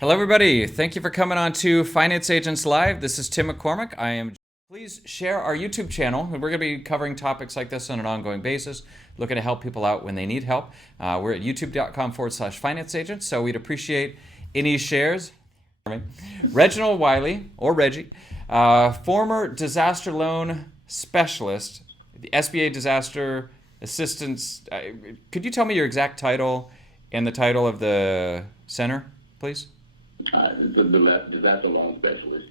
Hello, everybody. Thank you for coming on to Finance Agents Live. This is Tim McCormick. Please share our YouTube channel. We're going to be covering topics like this on an ongoing basis, looking to help people out when they need help. We're at youtube.com/finance agents, so we'd appreciate any shares. Reginald Wiley, or Reggie, former disaster loan specialist, the SBA Disaster Assistance. Could you tell me your exact title and the title of the center, please? It's a disaster loan specialist.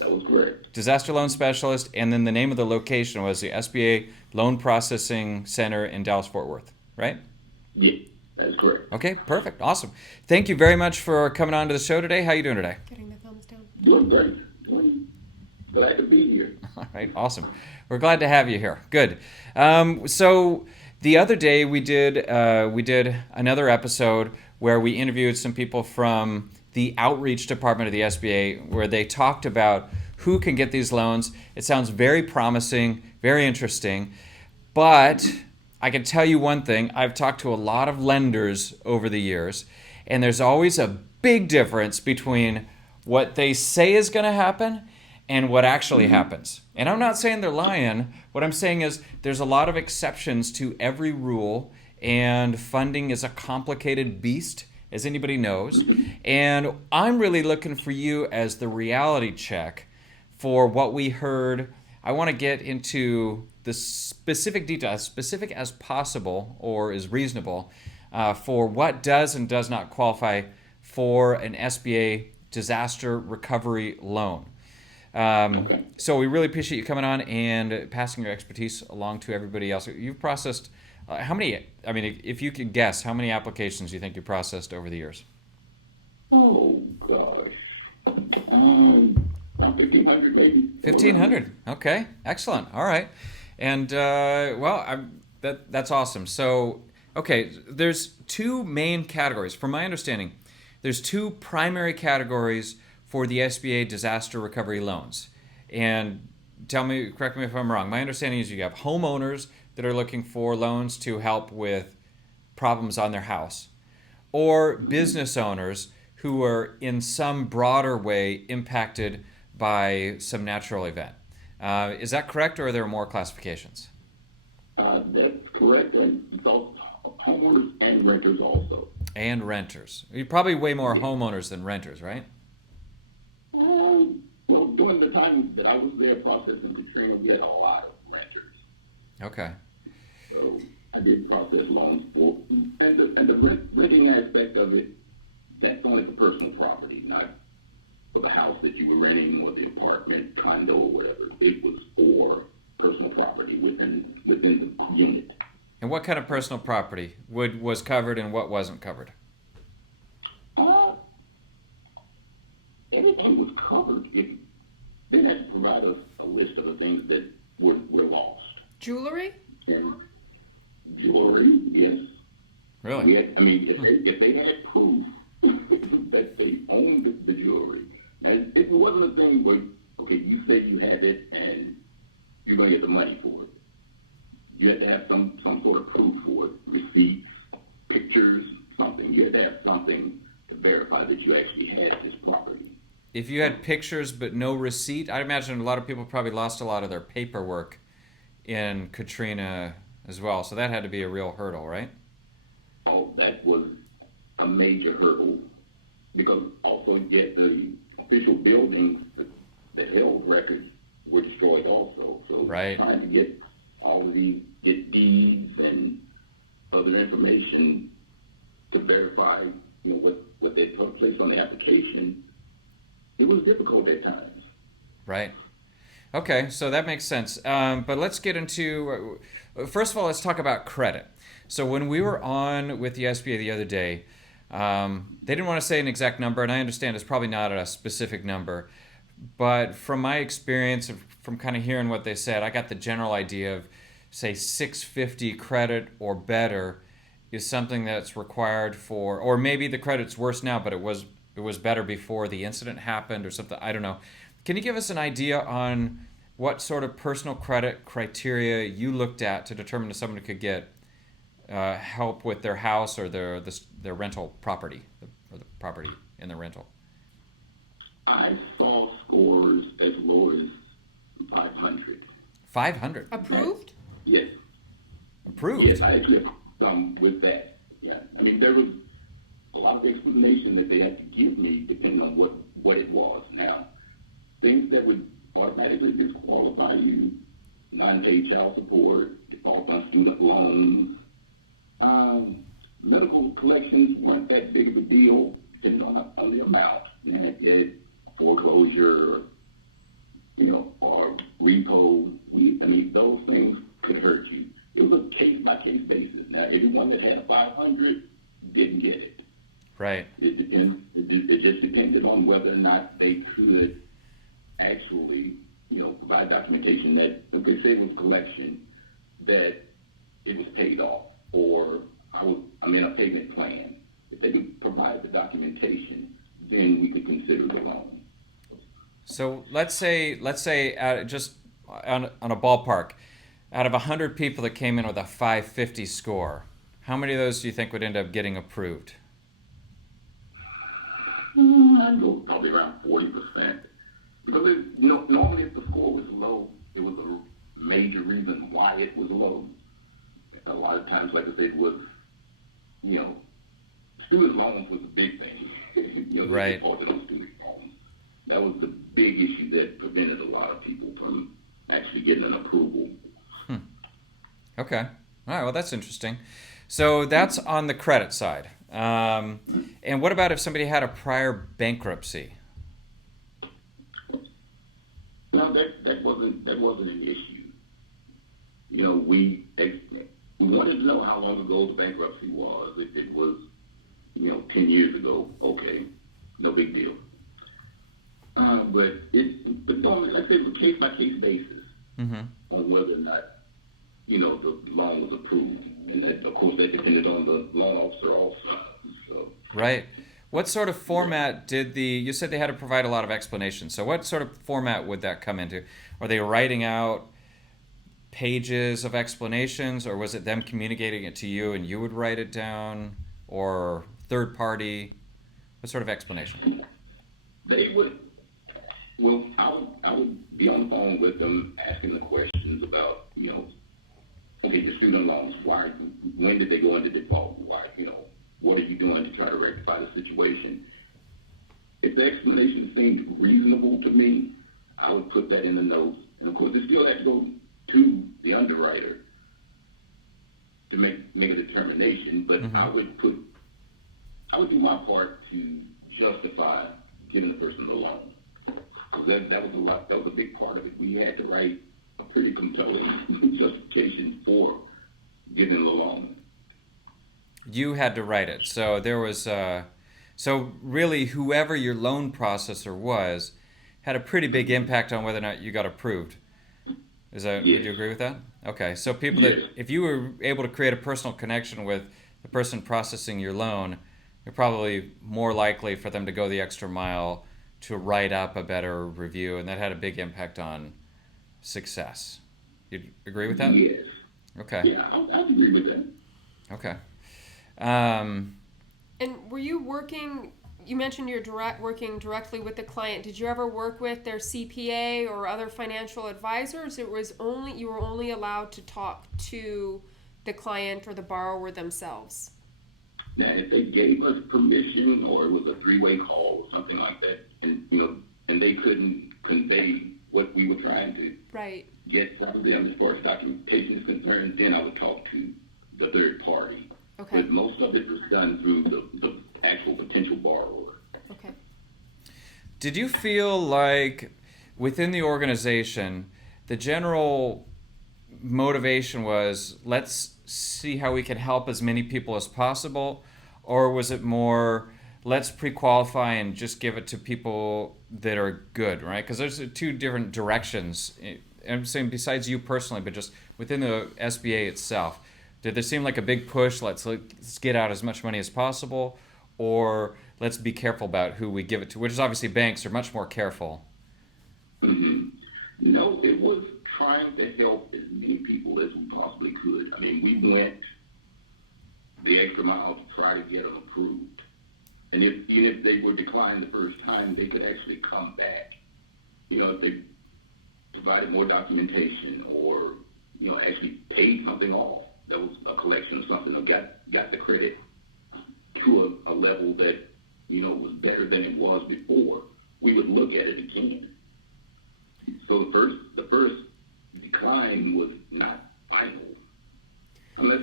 That was correct. Disaster loan specialist, and then the name of the location was the SBA Loan Processing Center in Dallas-Fort Worth, right? Yeah, that's correct. Okay, perfect, awesome. Thank you very much for coming on to the show today. How are you doing today? Getting the thumbs down. Doing great. Glad to be here. All right, awesome. We're glad to have you here. Good. So the other day we did another episode where we interviewed some people from the outreach department of the SBA, where they talked about who can get these loans. It sounds very promising, very interesting, but I can tell you one thing. I've talked to a lot of lenders over the years, and there's always a big difference between what they say is going to happen and what actually happens. And I'm not saying they're lying. What I'm saying is there's a lot of exceptions to every rule, and funding is a complicated beast, as anybody knows. And I'm really looking for you as the reality check for what we heard. I want to get into the specific detail, as specific as possible or is reasonable, for what does and does not qualify for an SBA disaster recovery loan. Okay. So we really appreciate you coming on and passing your expertise along to everybody else. You've processed how many, I mean, if you could guess, how many applications do you think you processed over the years? Oh, gosh. Around 1,500 maybe. 1,500. Okay, excellent. All right. And, that's awesome. So, okay, there's two main categories. From my understanding, there's two primary categories for the SBA disaster recovery loans. And correct me if I'm wrong. My understanding is you have homeowners that are looking for loans to help with problems on their house, or business owners who are in some broader way impacted by some natural event. Is that correct, or are there more classifications? That's correct. And it's also homeowners and renters also. And renters. You're probably way more homeowners than renters, right? Well, during the time that I was there processing Katrina, we had a lot of renters. Okay. So I did process loans for, and the renting aspect of it, that's only for personal property, not for the house that you were renting or the apartment, condo, or whatever. It was for personal property within the unit. And what kind of personal property was covered and what wasn't covered? Everything was covered. They had to provide us a list of the things that were lost. Jewelry? And jewelry, yes. Really? If they had proof that they owned the jewelry, and it wasn't a thing where, okay, you say you have it and you're going to get the money for it. You had to have some sort of proof for it, receipts, pictures, something. You had to have something to verify that you actually had this property. If you had pictures but no receipt, I imagine a lot of people probably lost a lot of their paperwork in Katrina as well. So that had to be a real hurdle, right? Oh, that was a major hurdle, because also yet the official buildings that held records were destroyed also. So right. Trying to get get deeds and other information to verify, what they put placed on the application, it was difficult at times. Right. Okay, so that makes sense. But let's get into, first of all, let's talk about credit. So when we were on with the SBA the other day, they didn't want to say an exact number, and I understand it's probably not a specific number. But from my experience, from kind of hearing what they said, I got the general idea of, say, 650 credit or better is something that's required for, or maybe the credit's worse now, but it was better before the incident happened or something. I don't know. Can you give us an idea on what sort of personal credit criteria you looked at to determine if someone could get help with their house or their rental property, or the property in the rental? I saw scores as low as 500. 500? Approved? Yes. Approved? Yes, I actually with that. Yeah. I mean, there was a lot of explanation that they had to give me depending on what it was. Now, things that would automatically disqualify you, non-paid child support, default on student loans, medical collections weren't that big of a deal, depending on the amount. You know, it foreclosure, or repo. I mean, those things could hurt you. It was a case-by-case basis. Now, everyone that had a 500 didn't get it. Right. It depends. It just depended on whether or not they could actually, provide documentation that, if they say it was collection, that it was paid off, or a payment plan. If they could provide the documentation, then we could consider the loan. So let's say just on a ballpark, out of 100 people that came in with a 550 score, how many of those do you think would end up getting approved? I'd go probably around 40%. Because normally if the score was low, it was a major reason why it was low. A lot of times, like I said, was, student loans was a big thing. Right. Defaulted on student loans. That was the big issue that prevented a lot of people from actually getting an approval. Okay. All right. Well, that's interesting. So that's on the credit side. And what about if somebody had a prior bankruptcy? No, that wasn't an issue. We wanted to know how long ago the bankruptcy was. If it was, 10 years ago, okay, no big deal. But normally, like I said, it was a case-by-case basis on whether or not, the loan was approved. And that, of course, that depended on the loan officer also. So. Right. What sort of format you said they had to provide a lot of explanations. So what sort of format would that come into? Are they writing out pages of explanations, or was it them communicating it to you and you would write it down, or third party? What sort of explanation? They would, I would be on the phone with them asking the questions about, okay, the student loans, when did they go into default? Why, what are you doing to try to rectify the situation? If the explanation seemed reasonable to me, I would put that in the notes. And of course, it still has to go to the underwriter to make a determination, but I would do my part to justify giving the person the loan. Because that was a big part of it. We had to write a pretty compelling justification for giving the loan. You had to write it. So there was, so really whoever your loan processor was had a pretty big impact on whether or not you got approved. Would you agree with that? Okay. So if you were able to create a personal connection with the person processing your loan, you're probably more likely for them to go the extra mile to write up a better review, and that had a big impact on success. You agree with that? Yes. Okay. Yeah, I agree with that. Okay. And were you working? You mentioned you're working directly with the client. Did you ever work with their CPA or other financial advisors? You were only allowed to talk to the client or the borrower themselves. Now, if they gave us permission, or it was a three-way call or something like that, and they couldn't convey what we were trying to get from them as far as documentation is concerned, then I would talk to the third party. Okay. But most of it was done through the actual potential borrower. Okay. Did you feel like within the organization, the general motivation was, let's see how we can help as many people as possible? Or was it more, let's pre-qualify and just give it to people that are good, right? Because there's two different directions. I'm saying besides you personally, but just within the SBA itself. Did there seem like a big push, let's get out as much money as possible, or let's be careful about who we give it to, which is obviously banks are much more careful? Mm-hmm. No, it was trying to help as many people as we possibly could. I mean, we went the extra mile to try to get them approved. And even if they were declined the first time, they could actually come back. If they provided more documentation or, actually paid something off. That was a collection of something, or got the credit to a level that, was better than it was before, we would look at it again. So the first decline was not final. Unless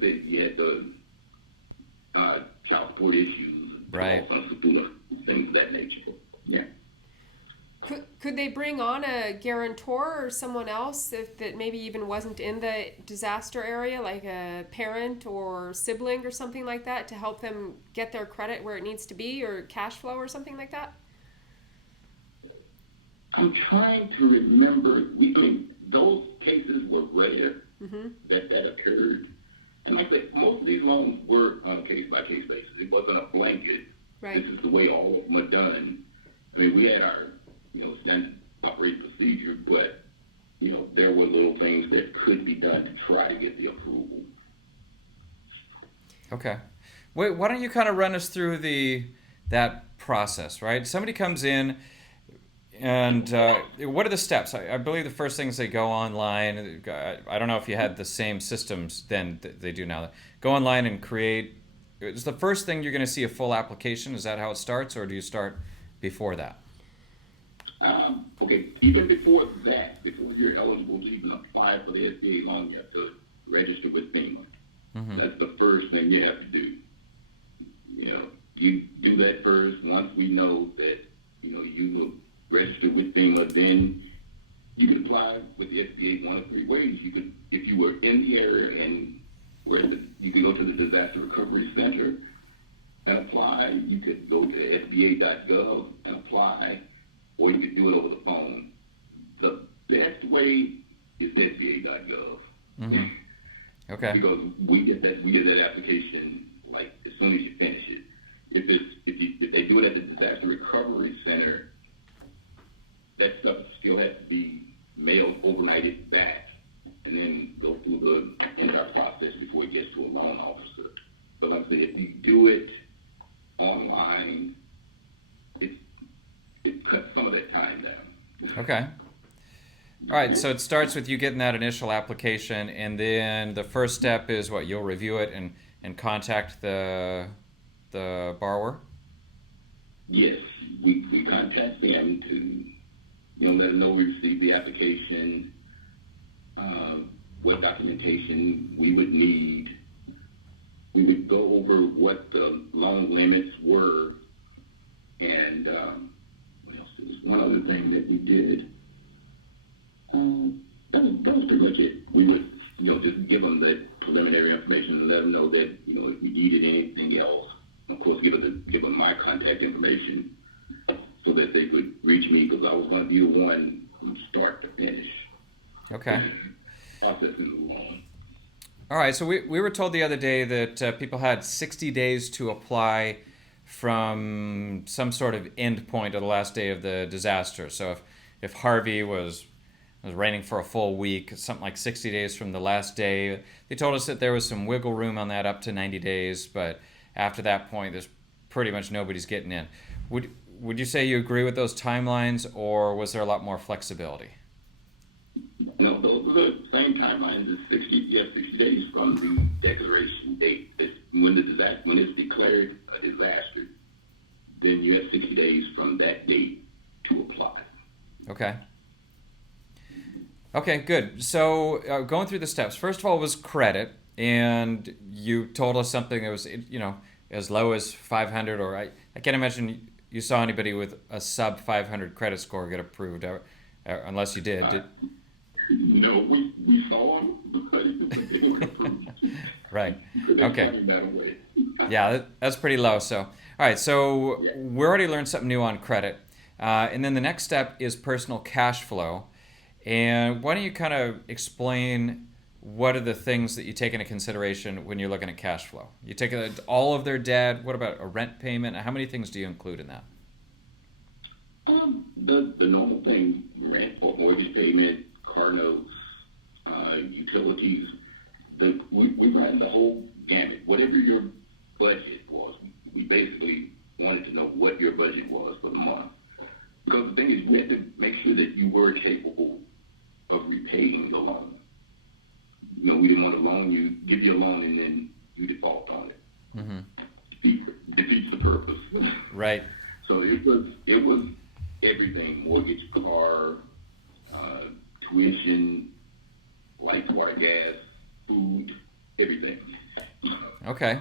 say you had the child support issues, right? Things of that nature. Yeah. Could they bring on a guarantor or someone else that maybe even wasn't in the disaster area, like a parent or sibling or something like that, to help them get their credit where it needs to be, or cash flow or something like that? I'm trying to remember. Those cases were rare that occurred. And like I said, most of these loans were on a case-by-case basis. It wasn't a blanket. Right. This is the way all of them are done. We had our standard operating procedure, but, there were little things that could be done to try to get the approval. Okay. Wait, why don't you kind of run us through that process, right? Somebody comes in, and what are the steps? I believe the first thing is they go online. I don't know if you had the same systems then that they do now. Go online and create. Is the first thing you're going to see a full application? Is that how it starts, or do you start before that? Okay, even before that, before you're eligible to even apply for the SBA loan, you have to register with FEMA. Mm-hmm. That's the first thing you have to do. You do that first. Once we know that, you will register with FEMA, then you can apply with the SBA one of three ways. You could, if you were in the area and you can go to the Disaster Recovery Center and apply. You could go to SBA.gov and apply, or you could do it over the phone. The best way is SBA.gov. Mm-hmm. Okay. Because we get that application like as soon as you finish it. If they do it at the Disaster Recovery Center, that stuff still has to be mailed, overnighted back, and then go through the entire process before it gets to a loan officer. But like I said, if you do it online, it cuts some of that time down. Okay. All right, so it starts with you getting that initial application, and then the first step is what? You'll review it and contact the borrower? Yes, we contact them to let them know we received the application, what documentation we would need. We would go over what the loan limits were, and what else? There was one other thing that we did. That was pretty much it. We would, just give them the preliminary information and let them know that, if we needed anything else, of course, give them my contact information so that they could reach me, because I was going to be the one from start to finish. Okay. Processing the loan. All right, so we were told the other day that people had 60 days to apply from some sort of end point of the last day of the disaster. So if Harvey was raining for a full week, something like 60 days from the last day. They told us that there was some wiggle room on that up to 90 days, but after that point, there's pretty much nobody's getting in. Would you say you agree with those timelines, or was there a lot more flexibility? No, those are the same timelines as 60 days from the declaration date. When it's declared a disaster, then you have 60 days from that date to apply. Okay. Okay, good. So going through the steps, first of all was credit, and you told us something that was, as low as 500, or I can't imagine you saw anybody with a sub 500 credit score get approved, unless you did. No, we saw them, but they weren't approved. Right. Okay. Yeah, that's pretty low. So, all right. So we already learned something new on credit, and then the next step is personal cash flow. And why don't you kind of explain what are the things that you take into consideration when you're looking at cash flow? You take all of their debt. What about a rent payment? How many things do you include in that? The normal thing: rent, mortgage payment, car notes, utilities. We ran the whole gamut. Whatever your budget was, we basically Mm-hmm. defeats the purpose. Right. So it was everything: mortgage, car, tuition, light, water, gas, food, everything. Okay.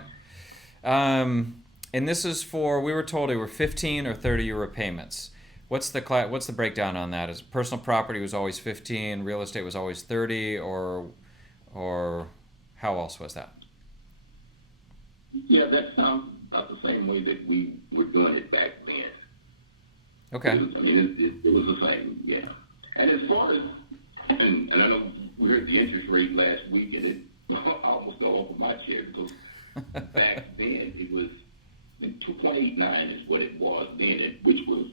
And this is for, we were told it were 15 or 30-year repayments. What's the breakdown on that? Is personal property was always 15, real estate was always 30, or how else was that? Yeah, that sounds about the same way that we were doing it back then. Okay. It was the same, yeah. And as far as, and I know we heard the interest rate last week, and it almost fell off of my chair, because back then it was 2.89 is what it was then, which was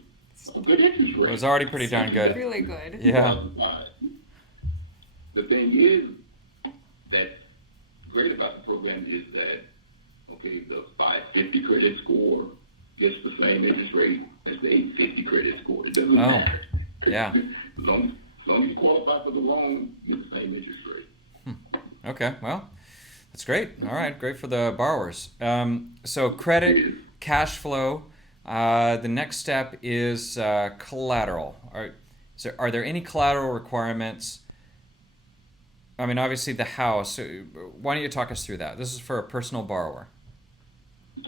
a good interest rate. It was already pretty darn good. Really good. Yeah. The thing is, that's great about the program is that, okay, the 550 credit score gets the same interest rate as the 850 credit score. It doesn't matter. Yeah. As long as you qualify for the loan, you get the same interest rate. Okay, well, that's great. All right, great for the borrowers. So credit, cash flow. The next step is collateral. Are there any collateral requirements? I mean, obviously the house. Why don't you talk us through that? This is for a personal borrower.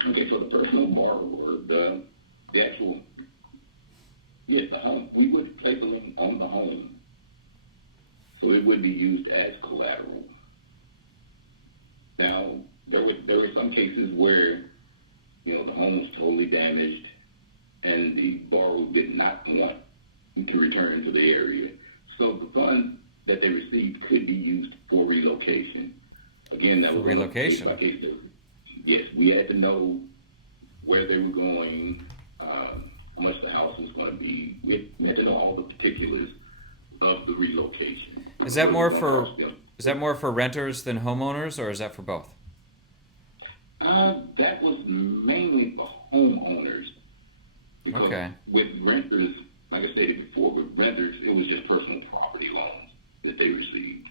Okay, so the personal borrower, the actual, yes, the home, we would place a lien on the home. So it would be used as collateral. Now, there were some cases where, the home was totally damaged and the borrower did not want to return to the area. So the funds that they received could be used for relocation. Again, that was relocation. Case by case. Yes, we had to know where they were going, how much the house was going to be. We had to know all the particulars of the relocation. Is that more for renters than homeowners, or is that for both? That was mainly for homeowners. Because with renters, like I stated before, with renters, it was just personal property loans that they received.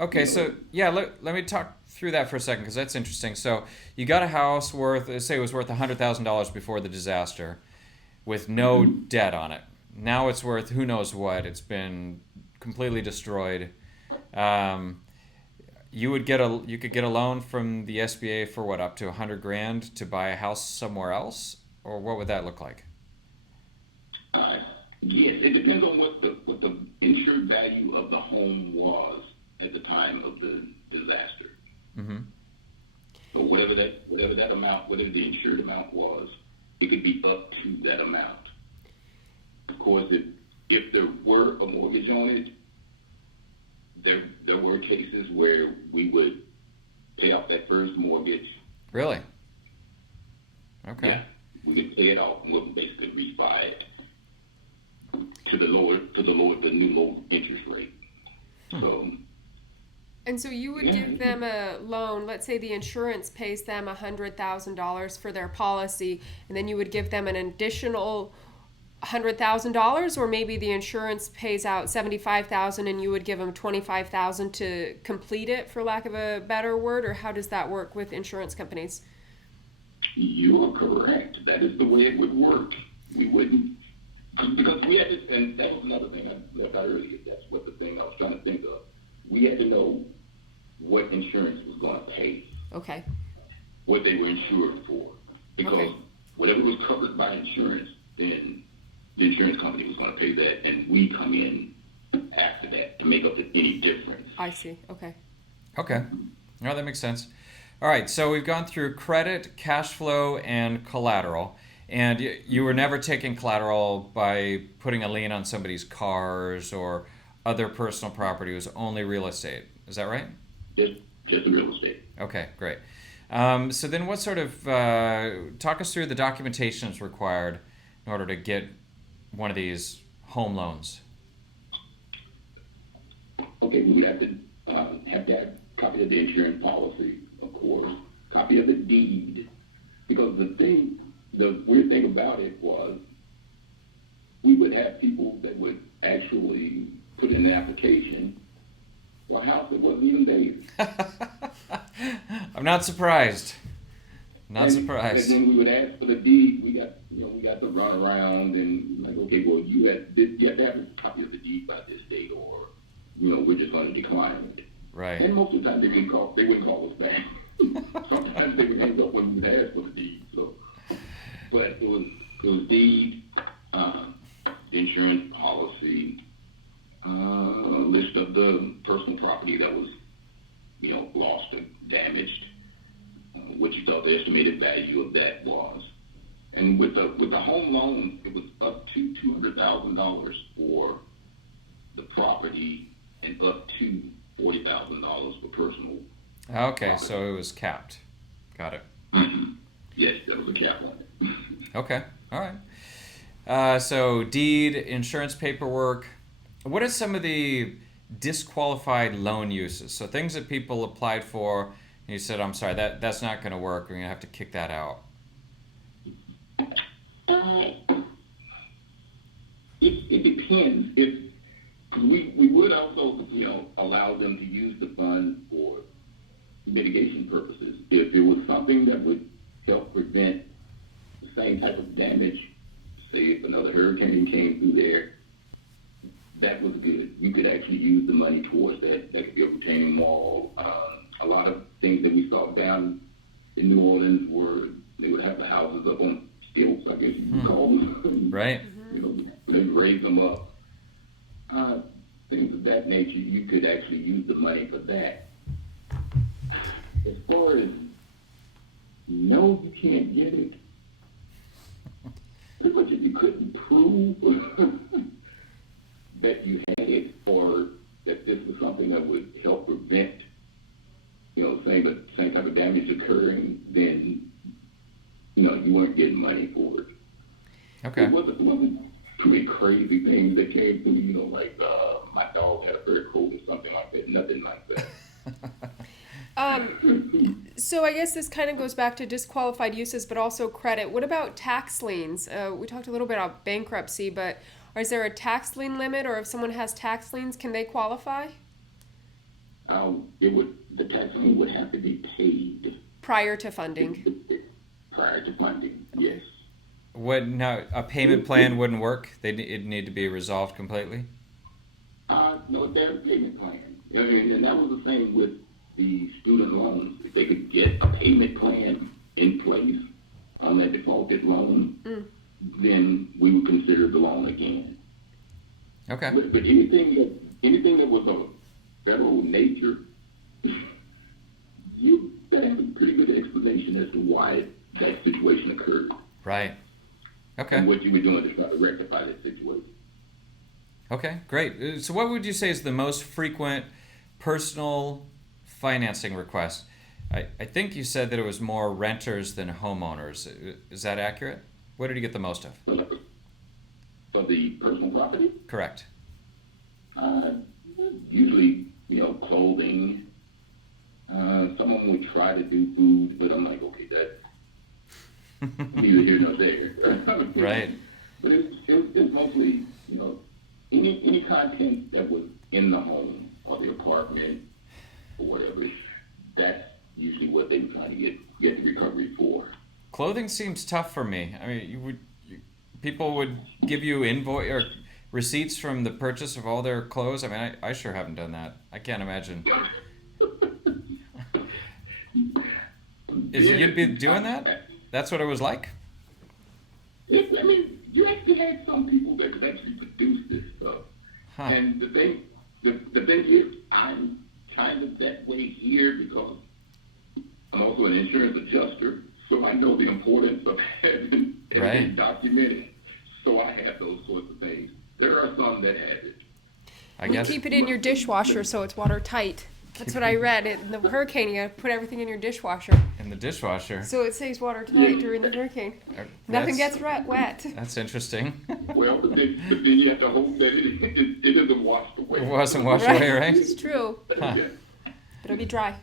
Okay, so yeah, let me talk through that for a second, because that's interesting. So you got a house worth, say it was worth $100,000 before the disaster, with no debt on it. Now it's worth who knows what. It's been completely destroyed. You could get a loan from the SBA for what, up to $100,000 to buy a house somewhere else, or what would that look like? Yes, it depends on what the insured value of the home was at the time of the disaster. Mm-hmm. So whatever that amount, whatever the insured amount was, it could be up to that amount. Of course, if there were a mortgage on it, there were cases where we would pay off that first mortgage. Really? Okay. Yeah, we could pay it off and we'll basically refi it to the new low interest rate. So. And so you would give them a loan, let's say the insurance pays them $100,000 for their policy, and then you would give them an additional $100,000, or maybe the insurance pays out $75,000 and you would give them $25,000 to complete it, for lack of a better word, or how does that work with insurance companies? You are correct. That is the way it would work. We wouldn't, because we had to, and that was another thing I left out earlier. That's what the thing I was trying to think of. We had to know what insurance was going to pay. Okay. What they were insured for. Because whatever was covered by insurance, then the insurance company was going to pay that, and we come in after that to make up any difference. I see. Okay. Okay. No, that makes sense. All right, so we've gone through credit, cash flow, and collateral. And you were never taking collateral by putting a lien on somebody's cars or other personal property. It was only real estate. Is that right? Just the real estate. Okay, great. So then what sort of, talk us through the documentation that's required in order to get one of these home loans. Okay, we would have to have a copy of the insurance policy, of course, copy of the deed, because the weird thing about it was we would have people that would actually put in an application for a house that wasn't even theirs. I'm not surprised. Not surprised. And then we would ask for the deed. We got to run around and like, okay, well, you have to have a copy of the deed by this date, or we're just going to decline it. Right. And most of the time they wouldn't call us back. Sometimes they would hang up when we would ask for the deed. So, but it was deed, insurance policy, list of the personal property that was lost or damaged, what you thought the estimated value of that was. And with the home loan, it was up to $200,000 for the property and up to $40,000 for personal. Okay, property. so it was capped. Got it. Mm-hmm. Yes, there was a cap on it. Okay, all right. So deed, insurance paperwork. What are some of the disqualified loan uses? So things that people applied for, and you said, I'm sorry, that's not going to work. We're going to have to kick that out. It depends. If we would also allow them to use the fund for mitigation purposes. If it was something that would help prevent the same type of damage, say if another hurricane came through there, that was good. You could actually use the money towards that. That could be a retaining wall. A lot of things that we saw down in New Orleans were they would have the houses up on stilts, I guess you could call them. Right. They raise them up. Things of that nature, you could actually use the money for that. As far as no, you can't get it. Pretty much if you couldn't prove that you had it or that this was something that would help prevent, same type of damage occurring, then, you weren't getting money for it. Okay. It wasn't too many crazy things that came through, like my dog had a fur coat or something like that. Nothing like that. So I guess this kind of goes back to disqualified uses, but also credit. What about tax liens? We talked a little bit about bankruptcy, but is there a tax lien limit, or if someone has tax liens, can they qualify? The tax lien would have to be paid Prior to funding. Prior to funding, yes. Now a payment plan wouldn't work? It'd need to be resolved completely? No, there's a payment plan. And that was the same with the student loans. If they could get a payment plan in place on that defaulted loan, then we would consider the loan again. Okay. But anything that was of federal nature, you better have a pretty good explanation as to why that situation occurred. Right. Okay. And what you were doing to try to rectify that situation. Okay, great. So what would you say is the most frequent personal financing request? I think you said that it was more renters than homeowners. Is that accurate? What did you get the most of? For the personal property? Correct. Usually, clothing. Some of them would try to do food, but I'm like, okay, that's neither here nor there. Right. But it's mostly, any content that was in the home or the apartment or whatever, that's usually what they were trying to get the recovery for. Clothing seems tough for me. I mean, people would give you invoice or receipts from the purchase of all their clothes. I mean, I sure haven't done that. I can't imagine. You'd be doing that? That's what it was like? I mean, you actually had some people that could actually produce this stuff. Huh. And the thing is, I'm kind of that way here because I'm also an insurance adjuster, so I know the importance of having everything documented. So I have those sorts of things. There are some that have it. I guess. Keep it in your dishwasher so it's watertight. That's what I read. In the hurricane, you got to put everything in your dishwasher. In the dishwasher. So it stays watertight during the hurricane. Nothing gets wet. That's interesting. Well, but then you have to hope that it isn't washed away. It wasn't washed away, right? It's true. Huh. Yeah. But it'll be dry.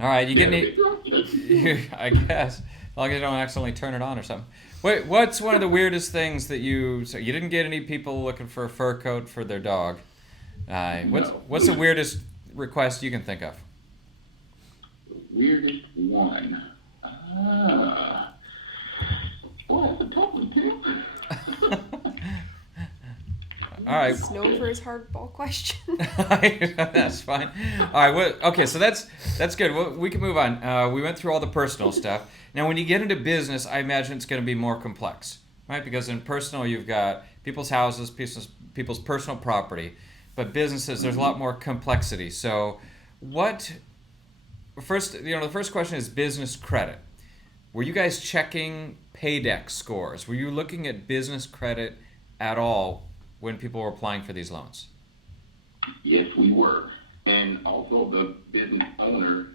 All right, you get any? Yeah, I guess, as long as you don't accidentally turn it on or something. Wait, what's one of the weirdest things that so you didn't get any people looking for a fur coat for their dog? What's the weirdest request you can think of? Weirdest one. Well, that's a tough one, Tim. All right. He's known for his hardball question. That's fine. All right. Well, okay. So that's good. We can move on. We went through all the personal stuff. Now, when you get into business, I imagine it's going to be more complex, right? Because in personal, you've got people's houses, people's personal property, but businesses, there's a lot more complexity. So, the first question is business credit. Were you guys checking Paydex scores? Were you looking at business credit at all when people were applying for these loans? Yes, we were. And also the business owner,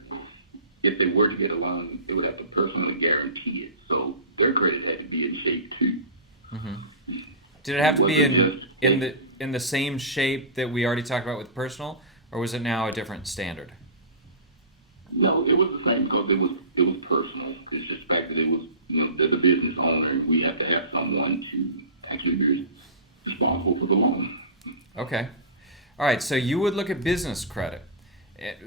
if they were to get a loan, they would have to personally guarantee it. So their credit had to be in shape too. Mm-hmm. Did it have to be in the same shape that we already talked about with personal, or was it now a different standard? No, it was the same because it was personal. It's just the fact that it was, they're the business owner, and we have to have someone to actually be responsible for the loan. Okay. All right, so you would look at business credit,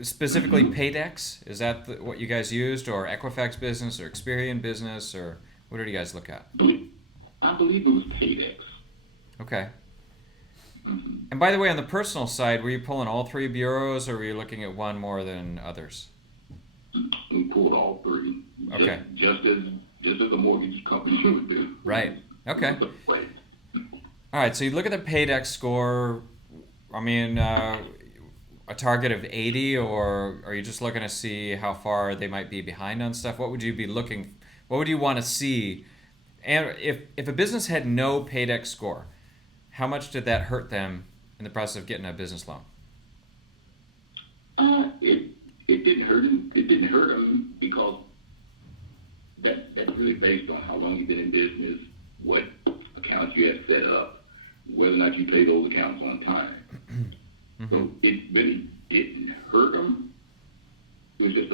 specifically Paydex. Is that what you guys used, or Equifax Business, or Experian Business, or what did you guys look at? I believe it was Paydex. Okay. Mm-hmm. And by the way, on the personal side, were you pulling all three bureaus, or were you looking at one more than others? We pulled all three. Okay. Just as a mortgage company would do. Right. Okay. All right, so you look at the Paydex score. I mean, a target of 80, or are you just looking to see how far they might be behind on stuff? What would you be looking? What would you want to see? And if a business had no Paydex score, how much did that hurt them in the process of getting a business loan? It didn't hurt him. It didn't hurt him because that's really based on how long you've been in business, what accounts you have set up, whether or not you pay those accounts on time. Mm-hmm. So it really didn't hurt them. It was just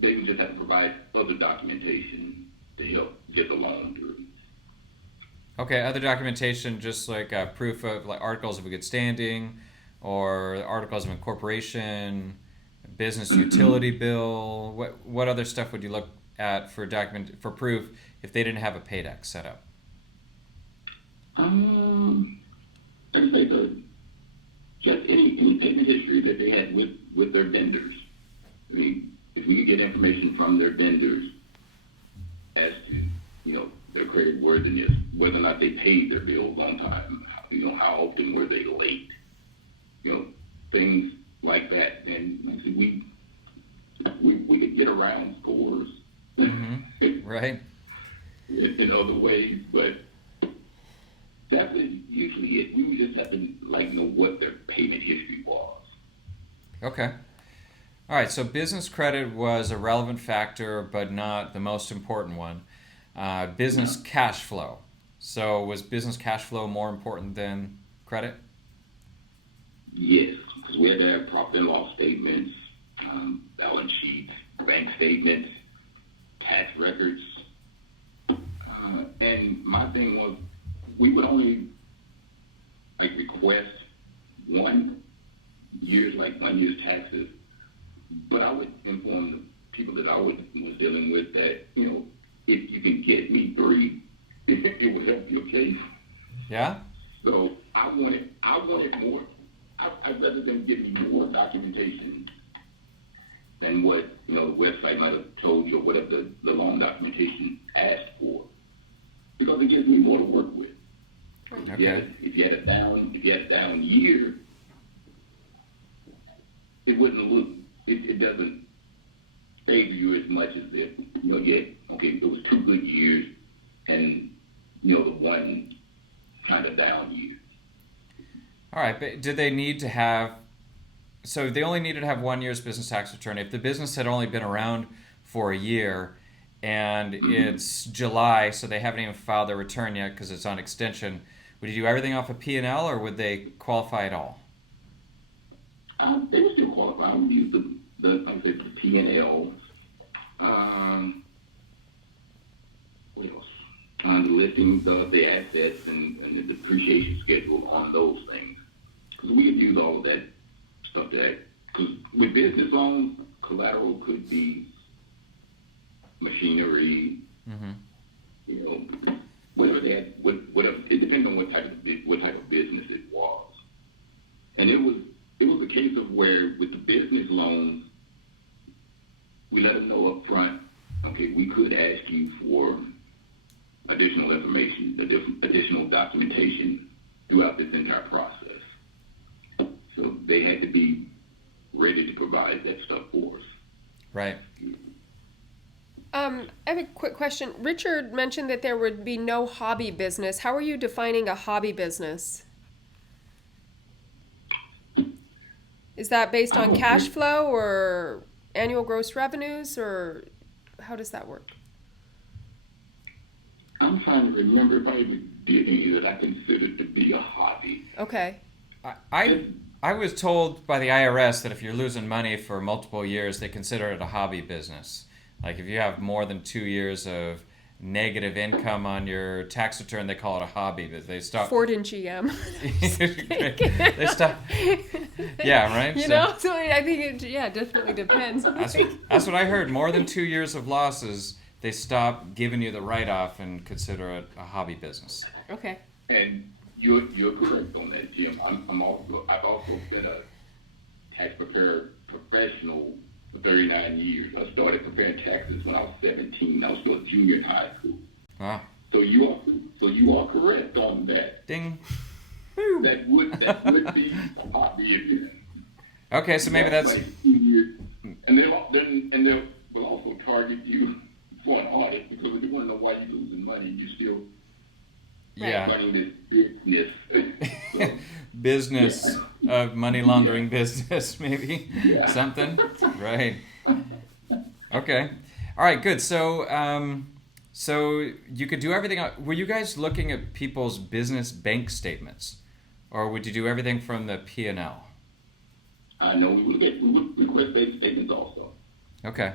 they would just have to provide other documentation to help get the loan through. Okay, other documentation, just like proof of like articles of a good standing, or articles of incorporation, business utility bill. What other stuff would you look at for proof if they didn't have a Paydex set up? I'd say just any payment history that they had with their vendors. I mean, if we could get information from their vendors as to their credit worthiness, whether or not they paid their bills on time, how often were they late, things like that. And like I said, we could get around scores, mm-hmm. Right, in other ways, but that's usually it. We would just have to know what their payment history was. Okay. All right. So business credit was a relevant factor, but not the most important one. Business cash flow. So was business cash flow more important than credit? Yes, because we had to have profit and loss statements, balance sheets, bank statements, tax records. And my thing was, we would only request 1 year's taxes, but I would inform the people that I was dealing with that, if you can get me 3, it would help your case. Yeah. So I wanted more. I'd rather them give me more documentation than what the website might have told you, or whatever the loan documentation asked for, because it gives me more to work with. Right. Okay. If you had a down year, it wouldn't look. It doesn't favor you as much as if it was 2 good years and the one kind of down year. All right, but did they need to have? So they only needed to have 1 year's business tax return. If the business had only been around for a year, and it's July, so they haven't even filed their return yet because it's on extension, would you do everything off of P&L, or would they qualify at all? They would still qualify. I would use the P&L. What else? The listings of the assets and the depreciation schedule on those things. Because we could use all of that stuff because with business loans, collateral could be machinery, Mm-hmm. you know, whatever they had, whatever. It depends on what type of business it was. And it was a case of where with the business loans, we let them know up front, okay, we could ask you for additional information, additional documentation throughout this entire process. So they had to be ready to provide that stuff for us. Right. I have a quick question. Richard mentioned that there would be no hobby business. How are you defining a hobby business? Is that based on cash flow or annual gross revenues, or how does that work? I'm trying to remember if I even did any that I considered to be a hobby. Okay. I was told by the IRS that if you're losing money for multiple years, they consider it a hobby business. Like if you have more than 2 years of negative income on your tax return, they call it a hobby. But they stop. Ford and GM. They stop. Yeah, right. You know, so I think it definitely depends. That's what I heard. More than 2 years of losses, they stop giving you the write-off and consider it a hobby business. Okay. And you're correct on that, Jim. I've also been a tax preparer professional for 39 years. I started preparing taxes when I was 17. I was still a junior in high school. Wow. So you are correct on that. Ding. That would be a hobby again. Okay, so maybe that's. Like 2 years, and they will also target you for an audit because they want to know why you're losing money. You're still running this business. Business of money laundering business, maybe something, right? Okay, all right, good. So, so you could do everything. Were you guys looking at people's business bank statements, or would you do everything from the P&L? No, we would request bank statements also. Okay,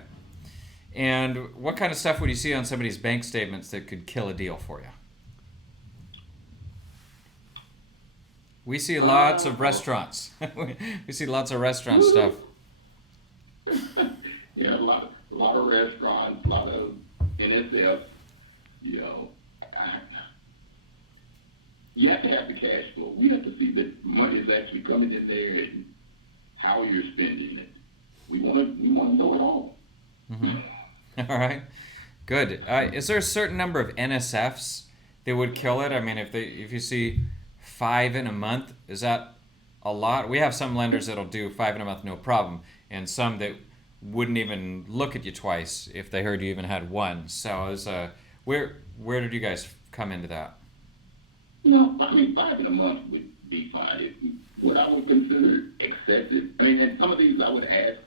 and what kind of stuff would you see on somebody's bank statements that could kill a deal for you? We see lots of restaurants. We see lots of restaurant stuff. Yeah, a lot of restaurants, a lot of NSF. You know, you have to have the cash flow. We have to see that money is actually coming in there and how you're spending it. We want to know it all. Mm-hmm. All right, good. Is there a certain number of NSFs that would kill it? I mean, if you see 5 in a month, is that a lot? We have some lenders that'll do 5 in a month, no problem, and some that wouldn't even look at you twice if they heard you even had one. So, where did you guys come into that? No, I mean 5 in a month would be fine. What I would consider excessive. I mean, and some of these I would ask,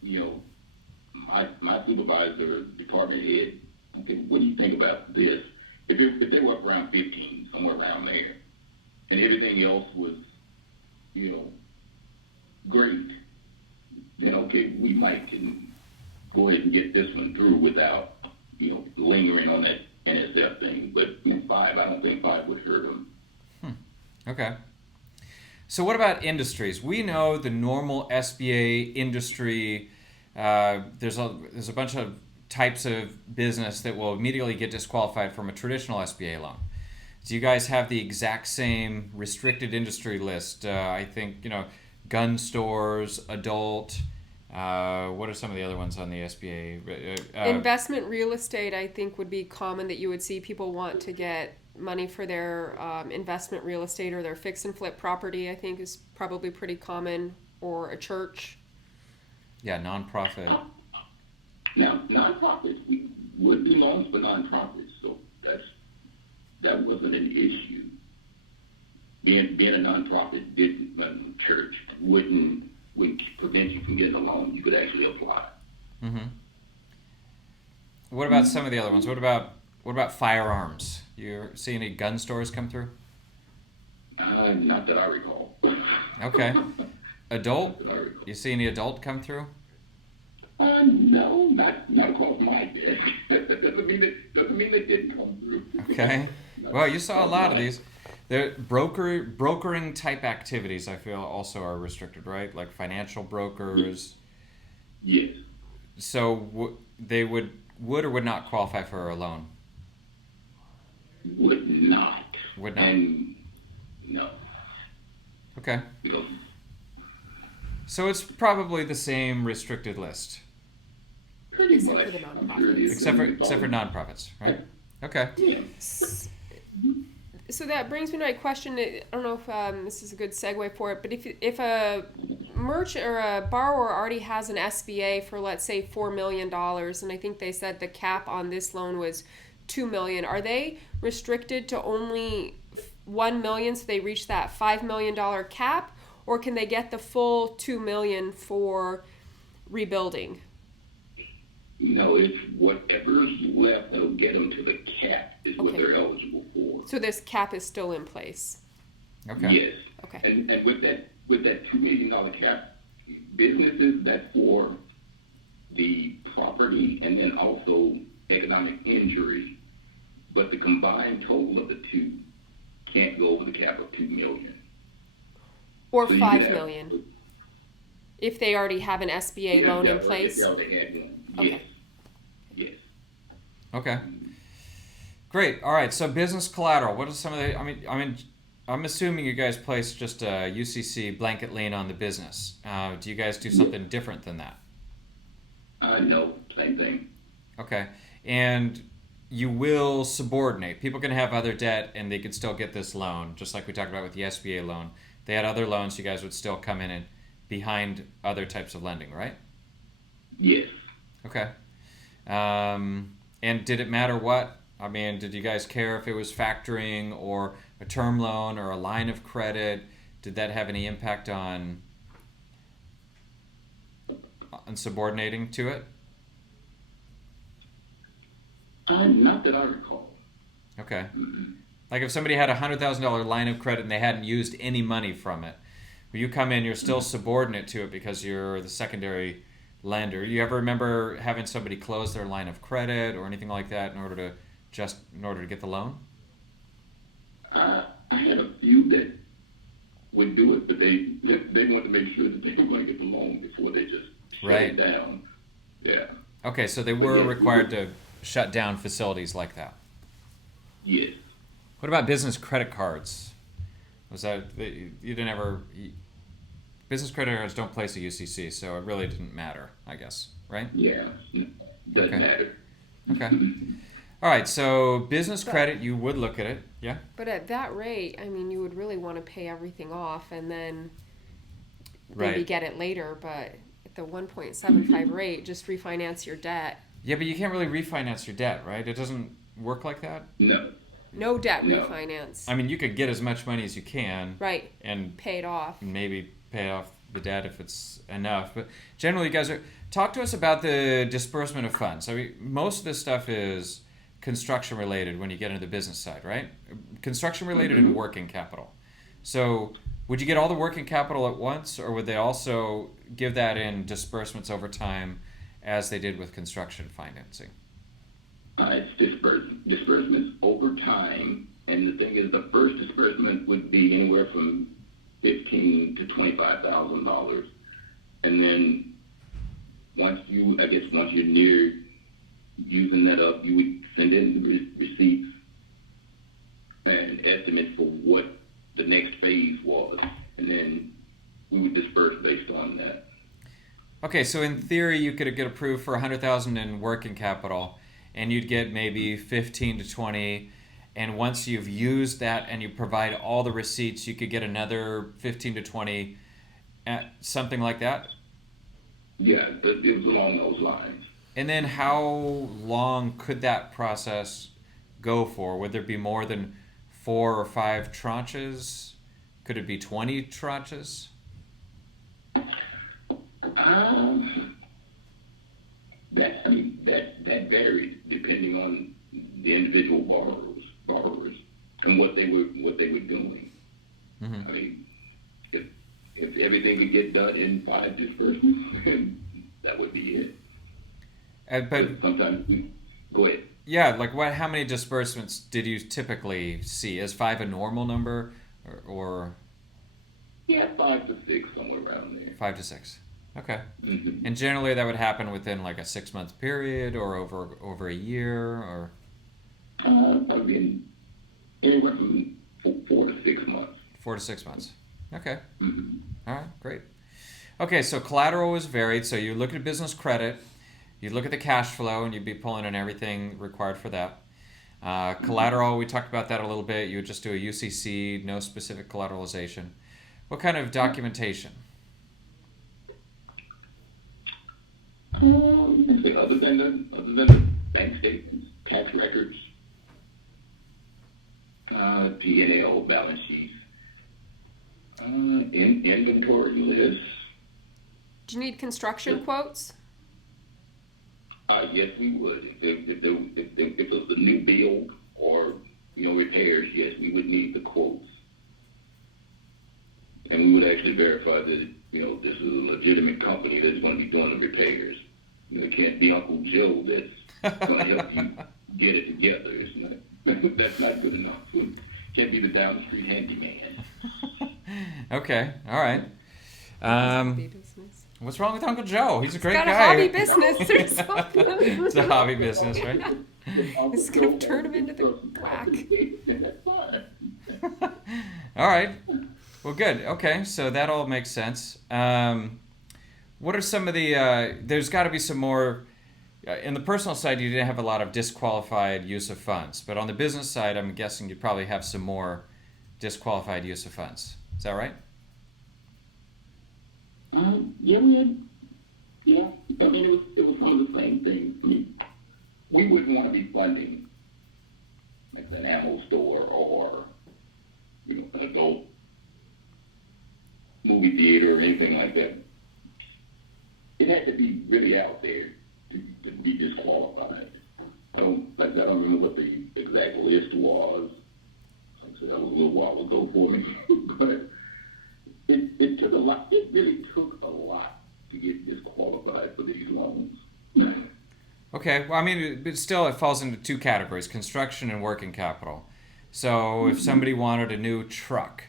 you know, my supervisor, department head, okay, what do you think about this? If they were up around 15, somewhere around there, and everything else was, you know, great, then okay, we might can go ahead and get this one through without, you know, lingering on that NSF thing. But 5, I don't think 5 would hurt them. Okay. So what about industries? We know the normal SBA industry. There's a bunch of types of business that will immediately get disqualified from a traditional SBA loan. Do you guys have the exact same restricted industry list? I think, you know, gun stores, adult. What are some of the other ones on the SBA? Investment real estate, I think, would be common that you would see people want to get money for their investment real estate or their fix and flip property, I think is probably pretty common, or a church. Yeah, nonprofit. Now, nonprofits, we would be loans for nonprofits, so that wasn't an issue. Being a nonprofit church wouldn't prevent you from getting a loan. You could actually apply. Mm-hmm. What about some of the other ones? What about firearms? You see any gun stores come through? Not that I recall. Okay. Adult? Not that I recall. You see any adult come through? No, not across my desk. doesn't mean they didn't come through. Okay. Well, you saw a lot of these. The brokering type activities, I feel, also are restricted, right? Like financial brokers. Yes. So they would would or would not qualify for a loan? Would not. Would not. And no. Okay. No. So it's probably the same restricted list, Pretty Except much. for the I'm sure it is. except for nonprofits, right? Okay. Yeah. So that brings me to my question. I don't know if this is a good segue for it, but if a merchant or a borrower already has an SBA for, let's say, $4 million, and I think they said the cap on this loan was $2 million, are they restricted to only $1 million, so they reach that $5 million cap, or can they get the full $2 million for rebuilding? No, it's whatever's left that'll get them to the cap is what Okay. they're eligible for. So this cap is still in place. Okay. Yes. Okay. And with that $2 million cap, businesses, that's for the property and then also economic injury. But the combined total of the two can't go over the cap of $2 million. Or So you $5 could million, have- if they already have an SBA Yeah, loan in if place. they already had one. Okay. Yes. Yes. Okay. Great. All right. So business collateral. What are some of the? I'm assuming you guys place just a UCC blanket lien on the business. Do you guys do something different than that? No, same thing. Okay. And you will subordinate. People can have other debt and they could still get this loan, just like we talked about with the SBA loan. They had other loans, you guys would still come in and behind other types of lending, right? Yes. Okay. And did it matter what? I mean, did you guys care if it was factoring or a term loan or a line of credit? Did that have any impact on subordinating to it? Not that I recall. Okay. Mm-hmm. Like if somebody had a $100,000 line of credit and they hadn't used any money from it, when you come in, you're still subordinate to it because you're the secondary lender. You ever remember having somebody close their line of credit or anything like that in order to get the loan? I had a few that would do it, but they wanted to make sure that they were going to get the loan before they just shut it down. Yeah. Okay, so they were required to shut down facilities like that. Yes. What about business credit cards? Was that you didn't ever? Business credit cards don't place a UCC, so it really didn't matter, I guess, right? Yeah. Doesn't matter. Okay. All right, so business credit, you would look at it, yeah? But at that rate, I mean, you would really want to pay everything off and then maybe Right. get it later. But at the 1.75 rate, just refinance your debt. Yeah, but you can't really refinance your debt, right? It doesn't work like that. No. No debt No. refinance. I mean, you could get as much money as you can, Right. and Pay it off. maybe pay off the debt if it's enough. But generally, you guys talk to us about the disbursement of funds. I mean, most of this stuff is construction related when you get into the business side, right? Construction related and working capital. So would you get all the working capital at once, or would they also give that in disbursements over time as they did with construction financing? It's disbursements over time, and the thing is, the first disbursement would be anywhere from $15,000 to $25,000, and then once you're near using that up, you would send in the receipts and estimates for what the next phase was, and then we would disperse based on that. Okay, so in theory, you could get approved for $100,000 in working capital, and you'd get maybe 15 to 20. And once you've used that and you provide all the receipts, you could get another 15 to 20, something like that. Yeah, but it was along those lines. And then how long could that process go for? Would there be more than 4 or 5 tranches? Could it be 20 tranches? That varies depending on the individual borrowers and what they were doing. Mm-hmm. I mean, if everything could get done in 5 disbursements, that would be it. But sometimes go ahead. yeah, like how many disbursements did you typically see? Is 5 a normal number, or Yeah, 5 to 6, somewhere around there. 5 to 6? Okay. Mm-hmm. And generally that would happen within like a 6 month period or over a year or Probably anywhere from 4 to 6 months. 4 to 6 months. Okay. Mm-hmm. All right, great. Okay, so collateral was varied. So you look at business credit, you look at the cash flow, and you'd be pulling in everything required for that. Collateral, we talked about that a little bit. You would just do a UCC, no specific collateralization. What kind of documentation? Other than the bank statements, tax records, P&L, balance sheets, inventory lists. Do you need construction quotes? Yes, we would. If it was a new build or repairs, yes, we would need the quotes, and we would actually verify that this is a legitimate company that's going to be doing the repairs. It can't be Uncle Joe that's going to help you get it together. It's not, that's not good enough. It can't be the down the street handyman. Okay, all right. Hobby business. What's wrong with Uncle Joe? He's a great Got guy. a hobby business or something. It's a hobby business, right? It's gonna turn him into the black. All right. Well, good. Okay, so that all makes sense. What are some of the? There's got to be some more. In the personal side, you didn't have a lot of disqualified use of funds, but on the business side, I'm guessing you probably have some more disqualified use of funds. Is that right? Yeah, we had. Yeah, I mean, it was some of the same things. I mean, we wouldn't want to be funding like an ammo store or an adult movie theater or anything like that. It had to be really out there to be disqualified. I don't remember what the exact list was. Like I said, that was a little while ago for me, but it took a lot. It really took a lot to get disqualified for these loans. Okay. Well, I mean, but still, it falls into two categories: construction and working capital. So, if somebody wanted a new truck,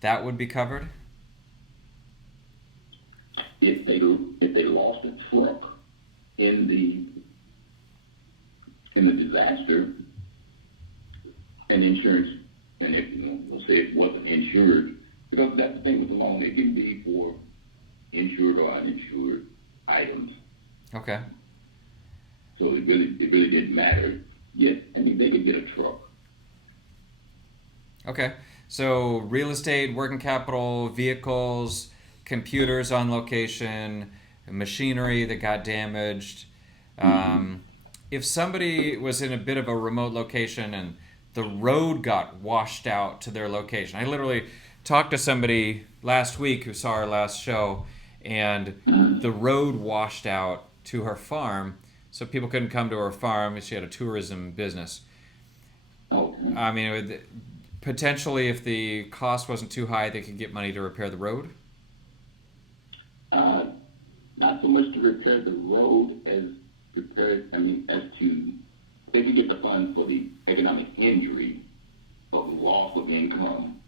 that would be covered. If they lost a truck in the disaster, and insurance, and if we'll say it wasn't insured, because that's the thing with the loan, it can be for insured or uninsured items. Okay. So it really didn't matter. Yes, I mean they could get a truck. Okay. So, real estate, working capital, vehicles, computers on location, machinery that got damaged. If somebody was in a bit of a remote location and the road got washed out to their location, I literally talked to somebody last week who saw our last show, and the road washed out to her farm, so people couldn't come to her farm. She had a tourism business. Okay. I mean, potentially, if the cost wasn't too high, they could get money to repair the road. Not so much to repair the road as to they could get the funds for the economic injury of loss of income,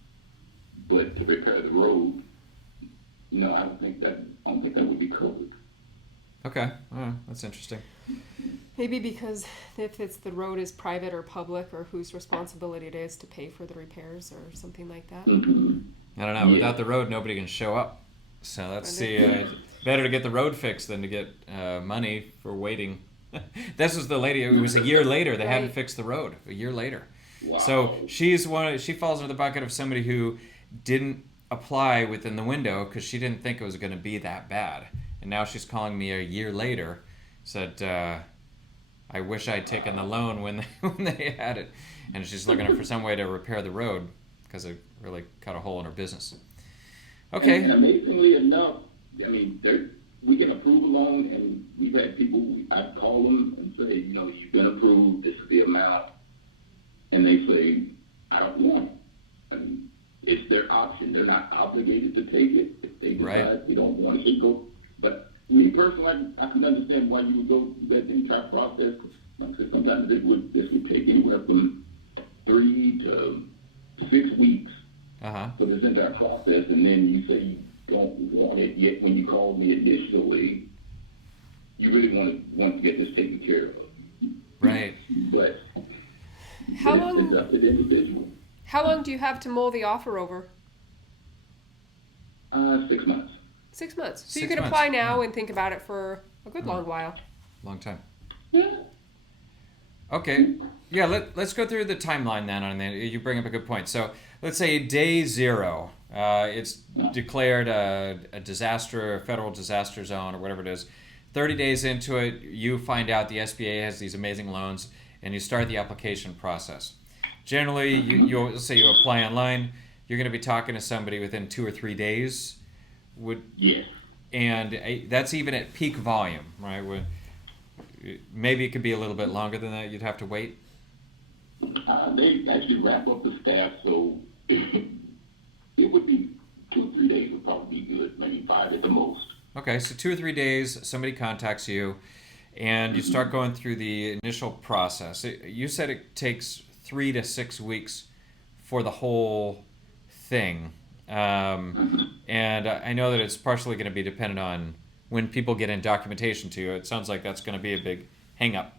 but to repair the road, no, I don't think that would be covered. Okay, that's interesting. Maybe because if the road is private or public, or whose responsibility it is to pay for the repairs or something like that. Mm-hmm. I don't know. Without the road, nobody can show up. So let's see. Better to get the road fixed than to get money for waiting. This was the lady. It was a year later. They hadn't fixed the road. A year later. Wow. So she falls into the bucket of somebody who didn't apply within the window because she didn't think it was going to be that bad. And now she's calling me a year later. Said, I wish I'd taken the loan when they had it. And she's looking for some way to repair the road because it really cut a hole in her business. Okay. And amazingly enough, I mean, we can approve a loan, and we've had people, I call them and say, you've been approved, this is the amount. And they say, I don't want it. I mean, it's their option. They're not obligated to take it. If they decide we don't want it, go. But me personally, I can understand why you would go through that entire process. Like I said, sometimes this would take anywhere from 3 to 6 weeks for this entire process, and then you say don't want it. Yet when you called me initially, you really want to get this taken care of. Right. But How long? it's up to the individual. How long do you have to mull the offer over? 6 months. 6 months. So you 6 can months. apply now and think about it for a good long while. Long time. Yeah. Okay. Yeah, let's go through the timeline then. On that. You bring up a good point. So let's say day 0, it's declared a disaster, a federal disaster zone, or whatever it is. 30 days into it, you find out the SBA has these amazing loans, and you start the application process. Generally, you'll say you apply online. You're going to be talking to somebody within 2 or 3 days. Yes. And that's even at peak volume, right? Maybe it could be a little bit longer than that. You'd have to wait. They actually wrap up the staff, so it would be 2 or 3 days would probably be good, maybe 5 at the most. Okay, so 2 or 3 days, somebody contacts you, and you start going through the initial process. You said it takes 3 to 6 weeks for the whole thing. And I know that it's partially going to be dependent on when people get in documentation to you. It sounds like that's going to be a big hang-up.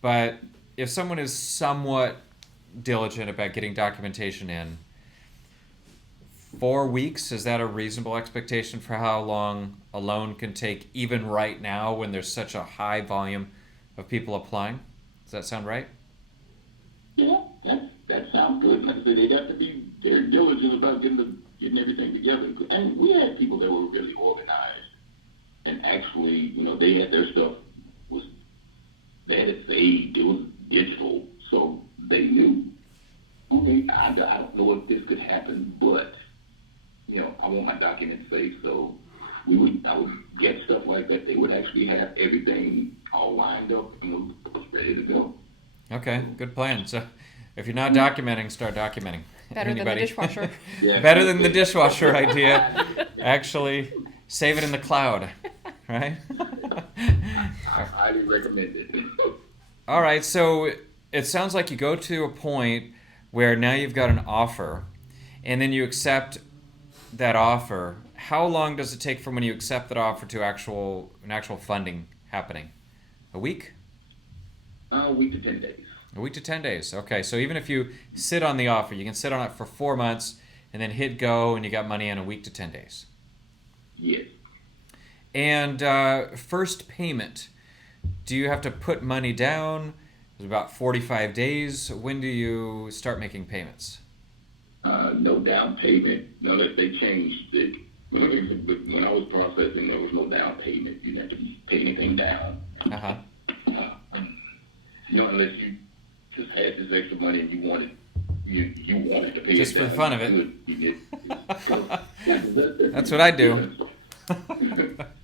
But if someone is somewhat diligent about getting documentation in, 4 weeks, is that a reasonable expectation for how long a loan can take, even right now when there's such a high volume of people applying? Does that sound right? Yeah, that sounds good. Like I said, they'd have to be very diligent about getting everything together. And we had people that were really organized, and actually, they had their stuff they had it saved. It was digital, so they knew. Okay, I don't know if this could happen, but I want my documents safe, so I would get stuff like that. They would actually have everything all lined up and was ready to go. Okay, good plan. So if you're not documenting, start documenting. Better than the dishwasher. Yeah. Better than the dishwasher idea. Actually, save it in the cloud, right? I highly recommend it. All right, so it sounds like you go to a point where now you've got an offer, and then you accept that offer. How long does it take from when you accept that offer to an actual funding happening? A week? A week to 10 days. A week to 10 days. Okay, so even if you sit on the offer, you can sit on it for 4 months and then hit go, and you got money in a week to 10 days. Yes. And first payment, do you have to put money down? It's about 45 days. When do you start making payments? No down payment. No, they changed it. When I was processing, there was no down payment. You didn't have to pay anything down. Uh-huh. Unless you just had this extra money and you wanted to pay Just it for down. the fun of it. That's That's what I do.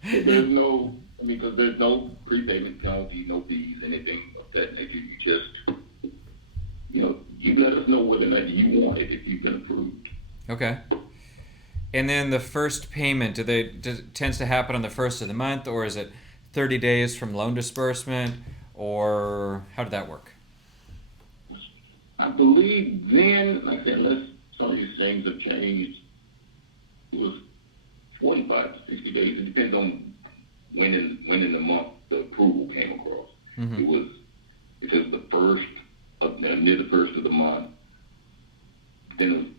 There's no, because there's no prepayment penalty, no fees, anything of that nature. You just, you let us know whether or not you want it if you've been approved. Okay. And then the first payment, tends to happen on the first of the month, or is it 30 days from loan disbursement, or how did that work? I believe then, like I said, unless some of these things have changed, it was 45 to 60 days. It depends on when in the month the approval came across. Mm-hmm. It was the first near the first of the month. Then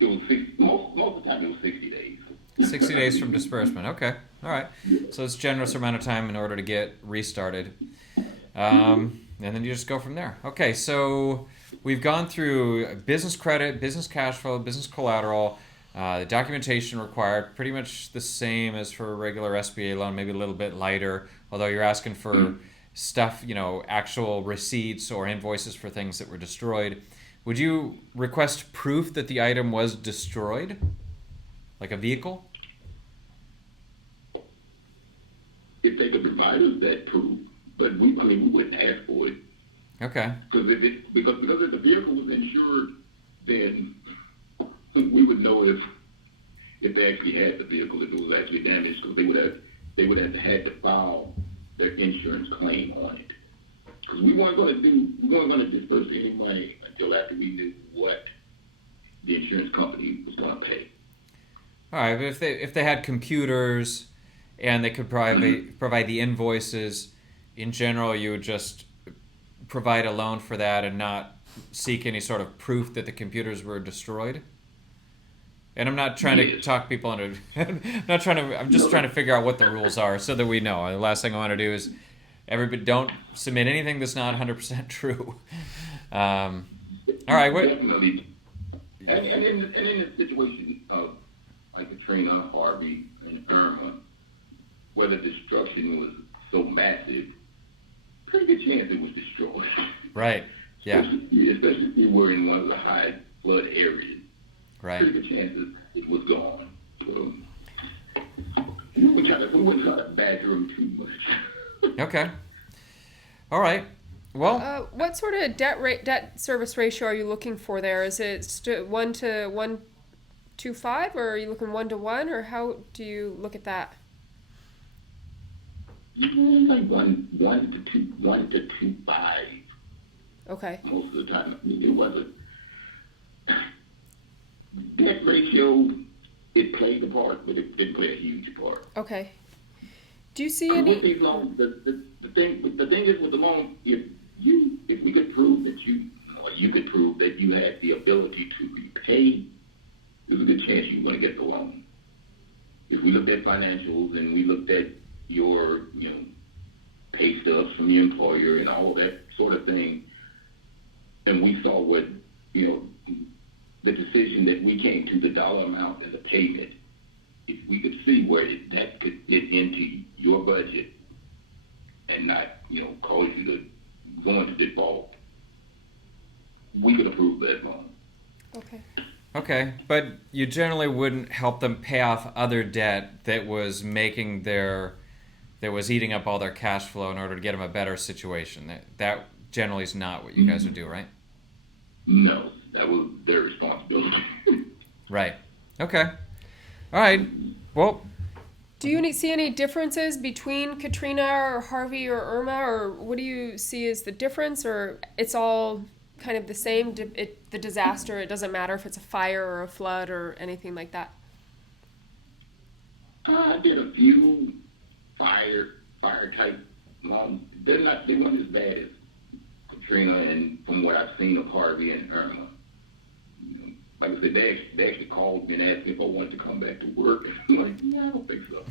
it was 60, most of the time it was 60 days. 60 days from disbursement. Okay. All right. So it's a generous amount of time in order to get restarted. And then you just go from there. Okay. So we've gone through business credit, business cash flow, business collateral, the documentation required, pretty much the same as for a regular SBA loan, maybe a little bit lighter, although you're asking for stuff, actual receipts or invoices for things that were destroyed. Would you request proof that the item was destroyed? Like a vehicle? If they could provide us that proof, but we wouldn't ask for it. Okay. Because if the vehicle was insured, then we would know if they actually had the vehicle, if it was actually damaged, because they would have to file their insurance claim on it. Because we weren't going to disperse any money until after we knew what the insurance company was going to pay. All right, but if they had computers and they could provide the invoices, in general, you would just provide a loan for that and not seek any sort of proof that the computers were destroyed. And I'm not trying to talk people into. I'm just trying to figure out what the rules are so that we know. The last thing I want to do is everybody don't submit anything that's not 100% true. All right. Definitely. And in the situation of like Katrina, Harvey, and Irma, where the destruction was so massive, pretty good chance it was destroyed. Right. Yeah. Especially if you were in one of the high flood areas. Right. Pretty good chances it was gone. So we wouldn't try to badger them too much. Okay. All right. Well, what sort of debt service ratio are you looking for there? Is it 1 to 1.25, or are you looking 1 to 1, or how do you look at that? Like 1 to 2.5. Okay. Most of the time, I mean, it wasn't. Debt ratio, it played a part, but it didn't play a huge part. Okay. Do you see any? With these loans, the thing is with the loan, if we could prove that you could prove that you had the ability to repay, there's a good chance you're going to get the loan. If we looked at financials and we looked at your, pay stubs from your employer and all of that sort of thing, and we saw what, the decision that we came to, the dollar amount as a payment, if we could see where that could get into your budget and not, cause you to go into default, we could approve that loan. Okay. Okay, but you generally wouldn't help them pay off other debt that was eating up all their cash flow in order to get them a better situation. That generally is not what you guys would do, right? No, that was their responsibility. Right. Okay. All right. Well, do you see any differences between Katrina or Harvey or Irma, or what do you see as the difference, or it's all kind of the same? The disaster, it doesn't matter if it's a fire or a flood or anything like that? I did a few fire type loans. They weren't as bad as Katrina, and from what I've seen of Harvey and Irma. Like I said, they actually called me and asked me if I wanted to come back to work. I'm like, yeah, I don't think so.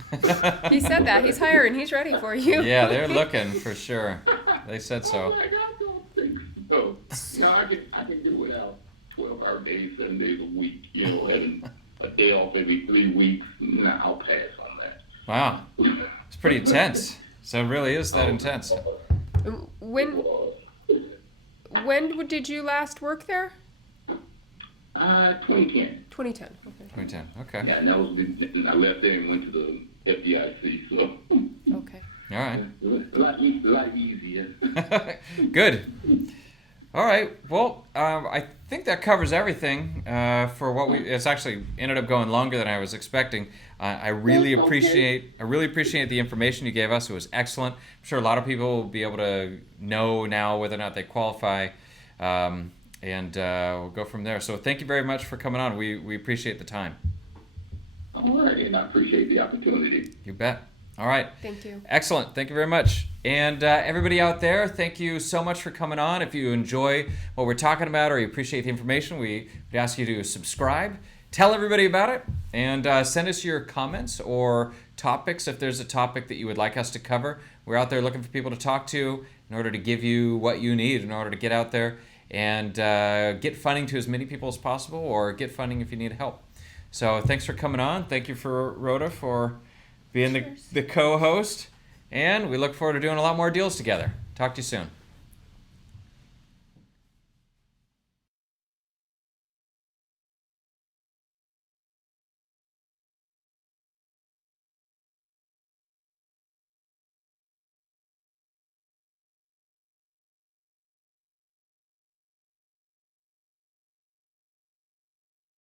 He said that. He's hiring. He's ready for you. Yeah, they're looking for sure. They said so. I'm like, I don't think so. I can do without 12-hour days, 7 days a week, having a day off every 3 weeks. I'll pass on that. Wow. It's pretty intense. So it really is that intense. When did you last work there? 2010. 2010. Okay. 2010. Okay. Yeah, and that was I left there and went to the FDIC. So. Okay. All right. A lot easier. Good. All right. Well, I think that covers everything for what it's actually ended up going longer than I was expecting. I really appreciate the information you gave us. It was excellent. I'm sure a lot of people will be able to know now whether or not they qualify, and we'll go from there. So thank you very much for coming on. We appreciate the time. All right, and I appreciate the opportunity. You bet. All right. Thank you. Excellent. Thank you very much. And everybody out there, thank you so much for coming on. If you enjoy what we're talking about or you appreciate the information, we ask you to subscribe, tell everybody about it, and send us your comments or topics if there's a topic that you would like us to cover. We're out there looking for people to talk to in order to give you what you need in order to get out there and get funding to as many people as possible, or get funding if you need help. So thanks for coming on. Thank you for Rhoda for being the co-host, and we look forward to doing a lot more deals together. Talk to you soon.